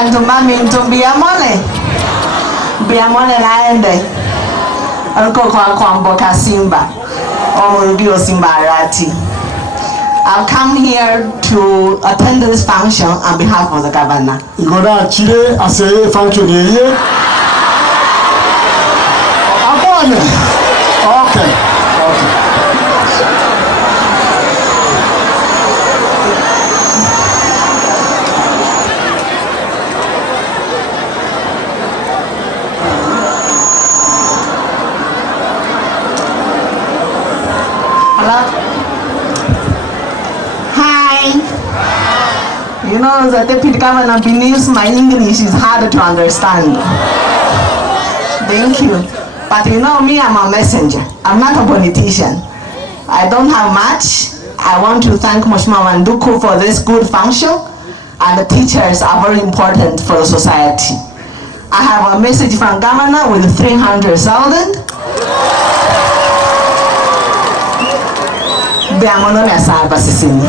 bantu mamintu biamone naende alko kwa mboka Simba ndio Simba Arati. I've come here to attend this function on behalf of the governor. Igora chile ase function yeye. Abone. Okay. Hello? Hi. You know, the deputy governor believes my English is hard to understand. Thank you. But you know me, I'm a messenger. I'm not a politician. I don't have much. I want to thank Mheshimiwa Wanduku for this good function, and the teachers are very important for the society. I have a message from governor with 300,000. Biamono na saba sisini.